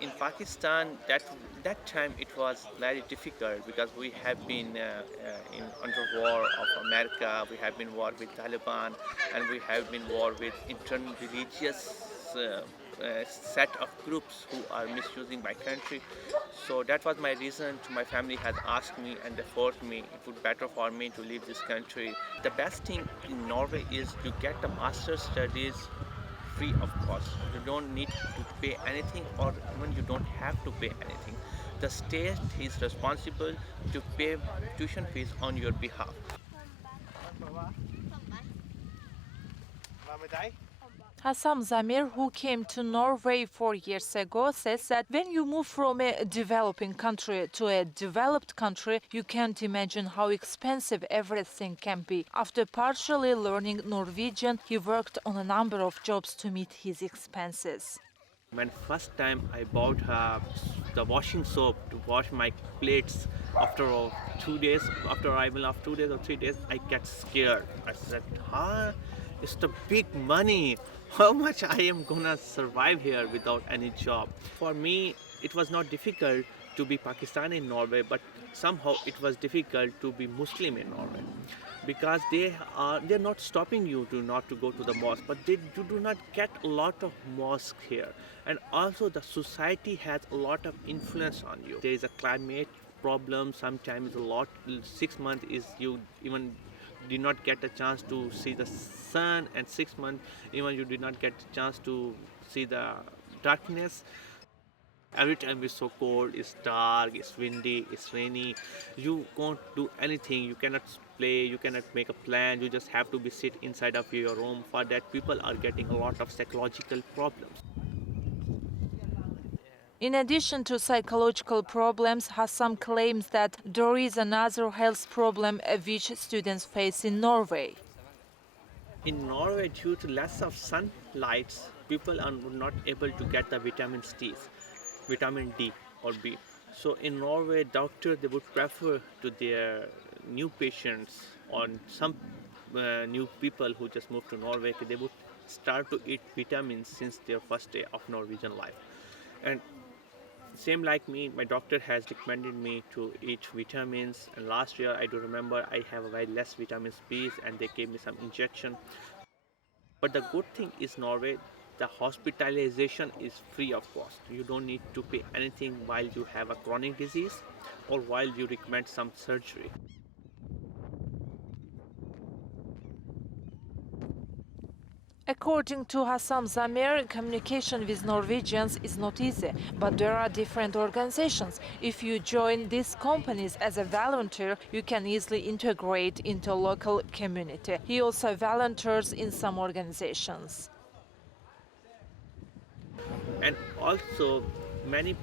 In Pakistan, that time it was very difficult because we have been in under war of America. We have been war with Taliban, and we have been war with internal religious set of groups who are misusing my country. So that was my reason. To my family has asked me and they forced me. It would better for me to leave this country. The best thing in Norway is you get the master's studies free of cost. You don't need to pay anything, or even you don't have to pay anything. The state is responsible to pay tuition fees on your behalf. Hassam Zamir, who came to Norway 4 years ago, says that when you move from a developing country to a developed country, you can't imagine how expensive everything can be. After partially learning Norwegian, he worked on a number of jobs to meet his expenses. When first time I bought the washing soap to wash my plates, after 2 days, after arrival of 2 days or 3 days, I get scared. I said, huh? It's the big money. How much I am gonna survive here without any job? For me, it was not difficult to be Pakistani in Norway, but somehow it was difficult to be Muslim in Norway because they're not stopping you to not to go to the mosque, but you do not get a lot of mosques here, and also the society has a lot of influence on you. There is a climate problem. Sometimes a lot 6 months is you even did not get a chance to see the sun, and 6 months even you did not get a chance to see the darkness. Every time it's so cold, it's dark, it's windy, it's rainy. You can't do anything. You cannot play, you cannot make a plan. You just have to be sit inside of your room. For that, people are getting a lot of psychological problems. In addition to psychological problems, Hassam claims that there is another health problem which students face in Norway. In Norway, due to less of sunlight, people are not able to get the vitamin D or B. So in Norway, doctors they would prefer to their new patients or some new people who just moved to Norway. They would start to eat vitamins since their first day of Norwegian life. And same like me, my doctor has recommended me to eat vitamins. And last year, I do remember I have a very less vitamin B, and they gave me some injection. But the good thing is Norway, the hospitalization is free of cost. You don't need to pay anything while you have a chronic disease or while you recommend some surgery. According to Hassam Zamir, communication with Norwegians is not easy, but there are different organizations. If you join these companies as a volunteer, you can easily integrate into local community. He also volunteers in some organizations. And also, many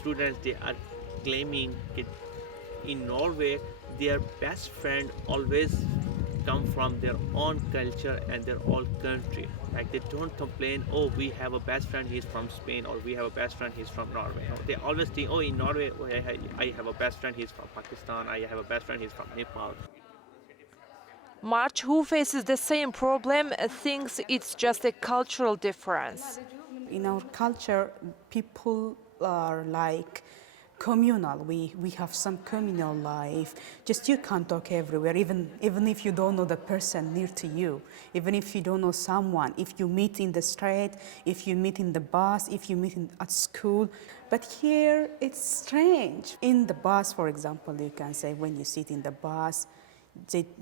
students they are claiming that in Norway, their best friend always come from their own culture and their own country. Like they don't complain, oh, we have a best friend, he's from Spain, or we have a best friend, he's from Norway. No, they always think, oh, in Norway, oh, I have a best friend, he's from Pakistan, I have a best friend, he's from Nepal. March, who faces the same problem, thinks it's just a cultural difference. In our culture, people are like communal. We have some communal life. Just you can't talk everywhere, even if you don't know the person near to you, even if you don't know someone, if you meet in the street, if you meet in the bus, if you meet at school. But here it's strange. In the bus, for example, you can say when you sit in the bus,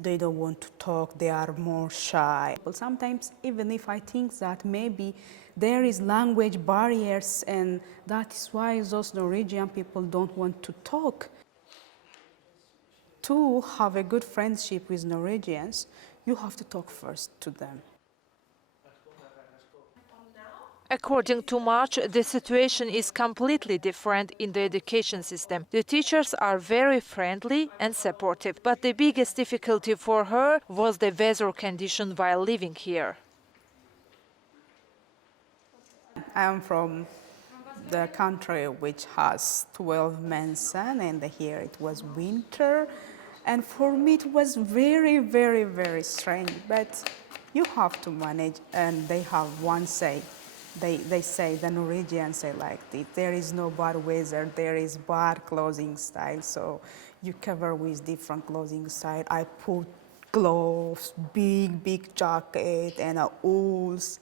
they don't want to talk, they are more shy. But sometimes, even if I think that maybe there is language barriers and that is why those Norwegian people don't want to talk. To have a good friendship with Norwegians, you have to talk first to them. According to March, the situation is completely different in the education system. The teachers are very friendly and supportive, but the biggest difficulty for her was the weather condition while living here. I am from the country which has 12 months sun, and here it was winter. And for me it was very, very strange, but you have to manage, and they have one say, They say, the Norwegians say like this, there is no bad weather, there is bad clothing style. So you cover with different clothing style. I put gloves, big jacket and wools.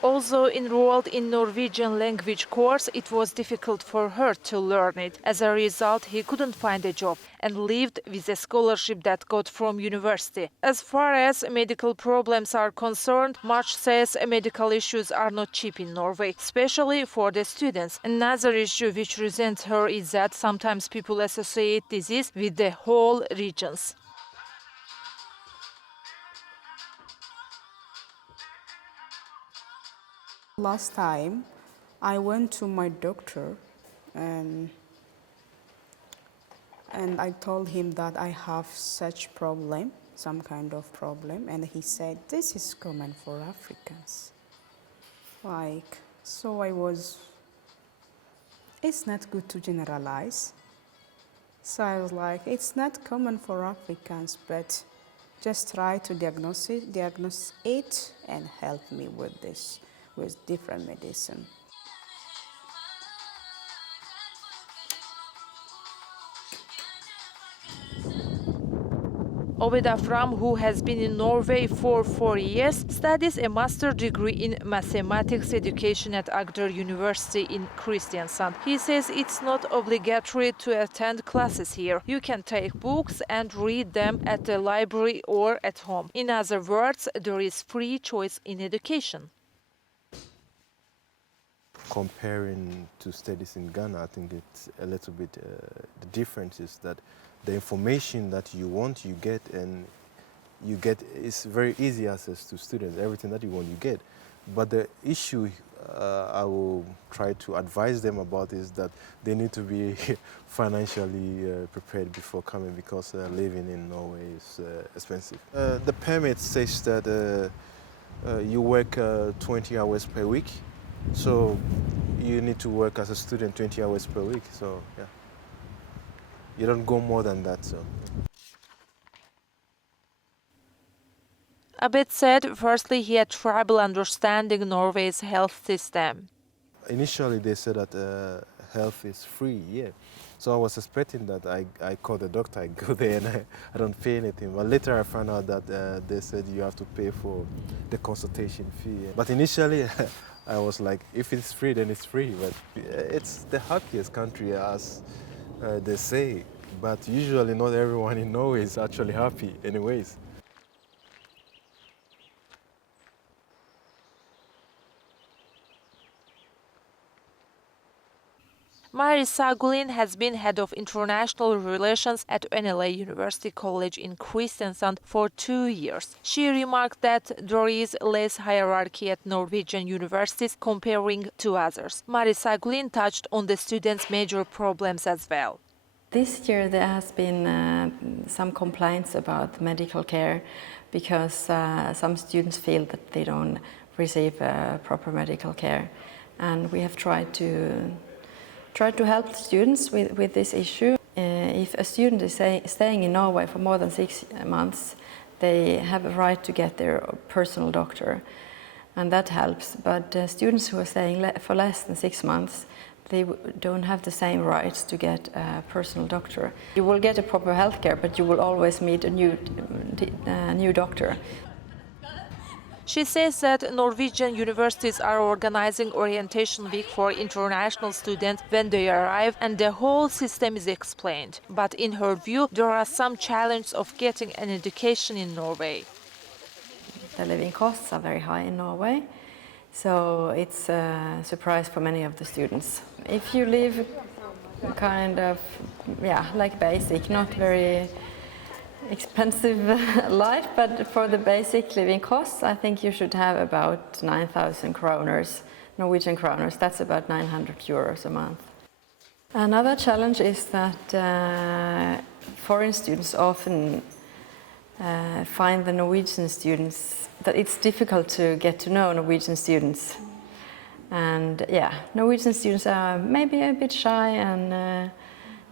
Although enrolled in Norwegian language course, it was difficult for her to learn it. As a result, he couldn't find a job and lived with a scholarship that got from university. As far as medical problems are concerned, March says medical issues are not cheap in Norway, especially for the students. Another issue which resents her is that sometimes people associate disease with the whole regions. Last time, I went to my doctor and I told him that I have such problem, some kind of problem, and he said, this is common for Africans. It's not good to generalize. So I was like, it's not common for Africans, but just try to diagnose it and help me with this, with different medicine. Oveda Fram, who has been in Norway for 4 years, studies a master's degree in mathematics education at Agder University in Kristiansand. He says it's not obligatory to attend classes here. You can take books and read them at the library or at home. In other words, there is free choice in education. Comparing to studies in Ghana, I think it's a little bit, the difference is that the information that you want, you get, and you get, it's very easy access to students. Everything that you want, you get. But the issue I will try to advise them about is that they need to be financially prepared before coming, because living in Norway is expensive. The permit says that you work 20 hours per week. So you need to work as a student 20 hours per week. So yeah, you don't go more than that. So. Abed said, firstly, he had trouble understanding Norway's health system. Initially, they said that health is free, yeah. So I was expecting that I call the doctor, I go there and I don't pay anything. But later I found out that they said you have to pay for the consultation fee. But initially, I was like, if it's free, then it's free. But it's the happiest country, as they say. But usually not everyone in Norway is actually happy anyways. Mari Sagulin has been head of international relations at NLA University College in Kristiansand for 2 years. She remarked that there is less hierarchy at Norwegian universities comparing to others. Mari Sagulin touched on the students' major problems as well. This year there has been some complaints about medical care, because some students feel that they don't receive proper medical care, and we have tried to help students with this issue. If a student is staying in Norway for more than 6 months, they have a right to get their personal doctor, and that helps. But students who are staying for less than 6 months, they don't have the same rights to get a personal doctor. You will get a proper health care, but you will always meet a new doctor. She says that Norwegian universities are organizing orientation week for international students when they arrive, and the whole system is explained. But in her view, there are some challenges of getting an education in Norway. The living costs are very high in Norway, so it's a surprise for many of the students. If you live kind of, like basic, not very expensive life, but for the basic living costs, I think you should have about 9,000 kroners, Norwegian kroners. That's about 900 euros a month. Another challenge is that foreign students often find the Norwegian students, that it's difficult to get to know Norwegian students. And Norwegian students are maybe a bit shy, and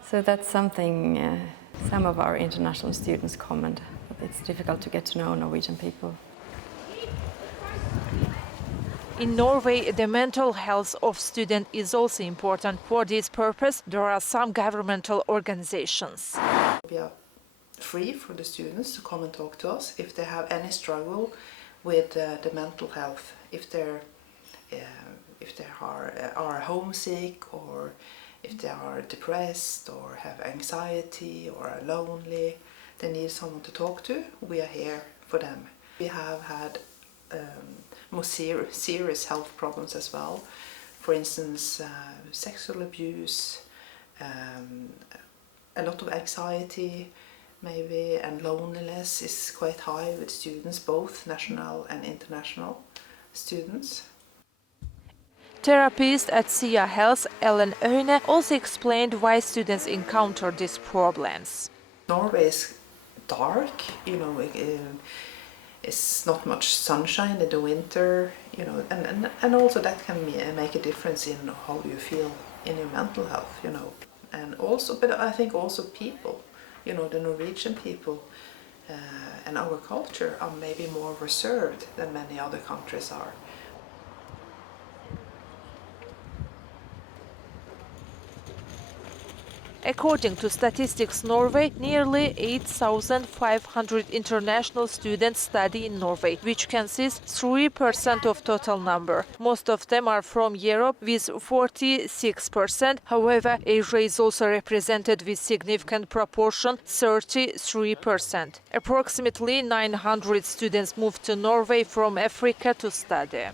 so that's something some of our international students comment, that it's difficult to get to know Norwegian people. In Norway, the mental health of students is also important. For this purpose, there are some governmental organizations. We are free for the students to come and talk to us if they have any struggle with the mental health, if they are homesick, or if they are depressed or have anxiety or are lonely, they need someone to talk to. We are here for them. We have had more serious health problems as well. For instance, sexual abuse, a lot of anxiety maybe, and loneliness is quite high with students, both national and international students. Therapist at SIA Health, Ellen Öhne, also explained why students encounter these problems. Norway is dark, it's not much sunshine in the winter, and also that can make a difference in how you feel in your mental health, and also, but I think also people, the Norwegian people and our culture are maybe more reserved than many other countries are. According to Statistics Norway, nearly 8,500 international students study in Norway, which consists 3% of total number. Most of them are from Europe, with 46%. However, Asia is also represented with significant proportion, 33%. Approximately 900 students moved to Norway from Africa to study.